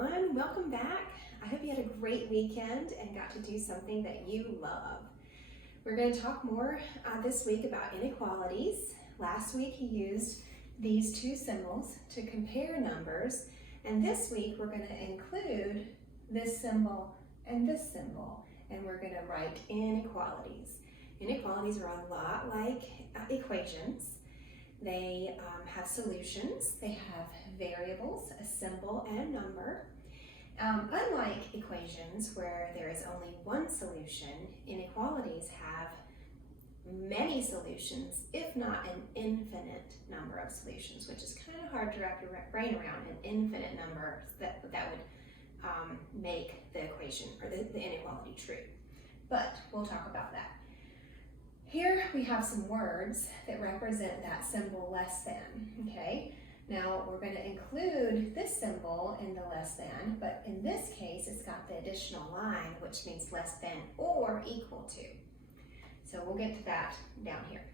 everyone, welcome back. I hope you had a great weekend and got to do something that you love. We're going to talk more this week about inequalities. Last week he used these two symbols to compare numbers, and this week we're going to include this symbol and this symbol, and we're going to write inequalities. Inequalities are a lot like equations. They have solutions, they have variables, a symbol and a number. Unlike equations where there is only one solution, inequalities have many solutions, if not an infinite number of solutions, which is kind of hard to wrap your brain around, an infinite number that would make the equation or the inequality true. But we'll talk about that. Here we have some words that represent that symbol less than, okay? Now we're going to include this symbol in the less than, but in this case it's got the additional line, which means less than or equal to. So we'll get to that down here.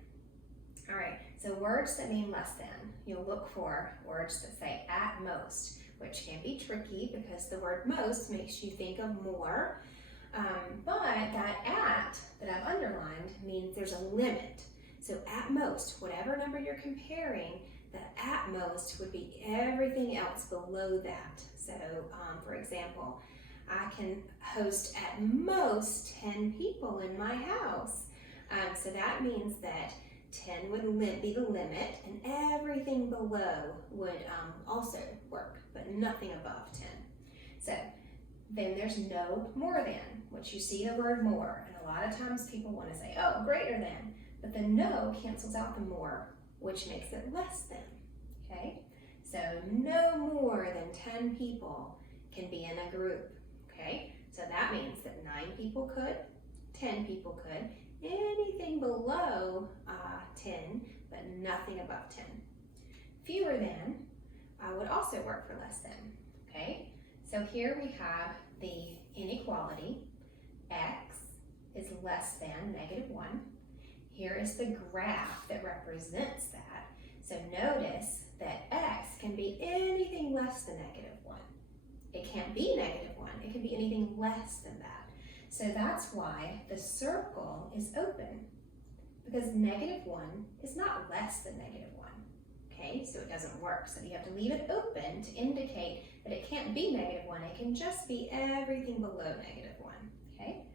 All right, so words that mean less than, you'll look for words that say at most, which can be tricky because the word most makes you think of more. But that at that I've underlined means there's a limit. So at most, whatever number you're comparing, the at most would be everything else below that. So for example, I can host at most 10 people in my house. So that means that 10 would be the limit, and everything below would also work, but nothing above 10. So then there's no more than, which you see the word more, and a lot of times people want to say, oh, greater than, but the no cancels out the more, which makes it less than, okay? So no more than 10 people can be in a group, okay? So that means that 9 people could, 10 people could, anything below 10, but nothing above 10. Fewer than would also work for less than, okay? So here we have the inequality. X is less than -1. Here is the graph that represents that. So notice that X can be anything less than -1. It can't be -1, it can be anything less than that. So that's why the circle is open, because -1 is not less than -1. Okay, so it doesn't work. So you have to leave it open to indicate that it can't be -1, it can just be everything below -1, okay?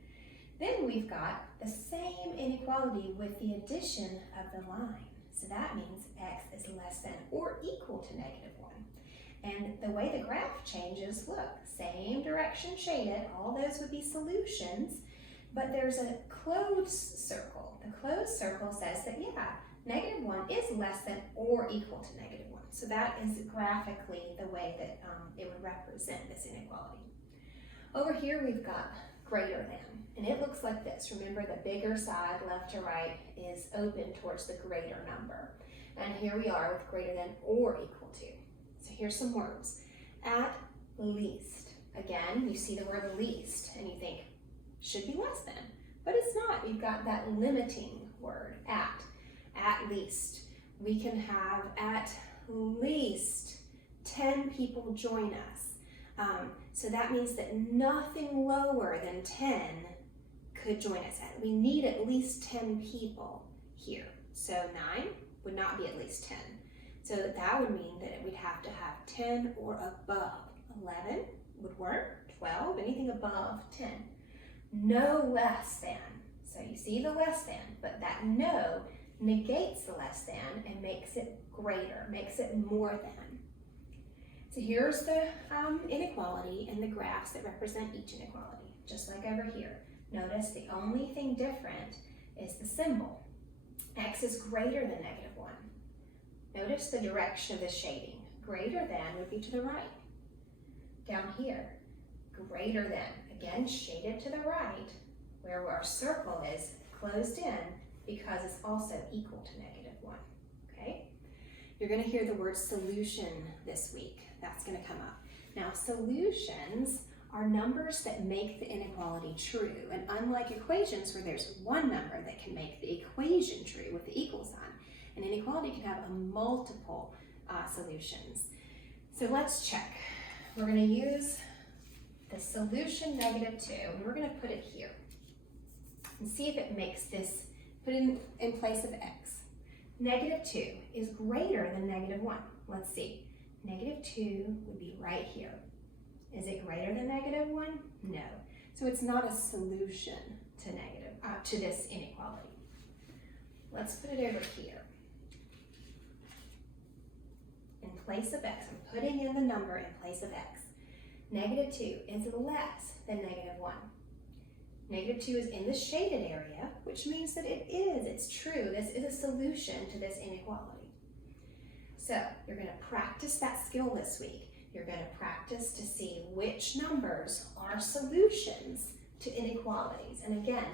Then we've got the same inequality with the addition of the line. So that means X is less than or equal to -1. And the way the graph changes, look, same direction shaded, all those would be solutions, but there's a closed circle. The closed circle says that, yeah, -1 is less than or equal to -1. So that is graphically the way that it would represent this inequality. Over here we've got greater than, and it looks like this. Remember, the bigger side, left to right, is open towards the greater number. And here we are with greater than or equal to. So here's some words. At least. Again, you see the word least, and you think, should be less than. But it's not. You've got that limiting word, at. At least. We can have at least 10 people join us. So that means that nothing lower than 10 could join us. We need at least 10 people here. So 9 would not be at least 10. So that would mean that we'd have to have 10 or above. 11 would work, 12, anything above 10. No less than. So you see the less than, but that no negates the less than and makes it greater, makes it more than. So here's the inequality and the graphs that represent each inequality, just like over here. Notice the only thing different is the symbol. X is greater than -1. Notice the direction of the shading. Greater than would be to the right. Down here, greater than, again shaded to the right, where our circle is closed in because it's also equal to -1, okay? You're gonna hear the word solution this week. That's gonna come up. Now, solutions are numbers that make the inequality true. And unlike equations where there's one number that can make the equation true with the equal sign, an inequality can have multiple solutions. So let's check. we're going to use the solution -2, and we're going to put it here and see if it makes this, put it in place of x. -2 is greater than -1. Let's see. -2 would be right here. Is it greater than -1? No. So it's not a solution to this inequality. Let's put it over here. In place of x, I'm putting in the number in place of x. -2 is less than -1. -2 is in the shaded area, which means that it's true. This is a solution to this inequality. So you're going to practice that skill this week. You're going to practice to see which numbers are solutions to inequalities. And again,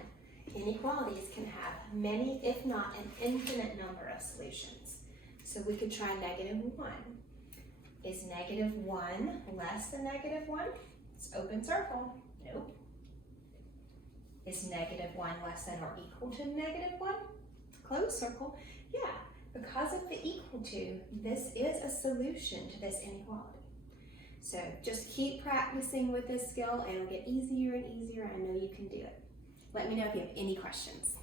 inequalities can have many, if not an infinite number of solutions. So we could try -1. Is -1 less than -1? It's open circle. Nope. Is -1 less than or equal to -1? Closed circle. Yeah, because of the equal to, this is a solution to this inequality. So just keep practicing with this skill and it'll get easier and easier. I know you can do it. Let me know if you have any questions.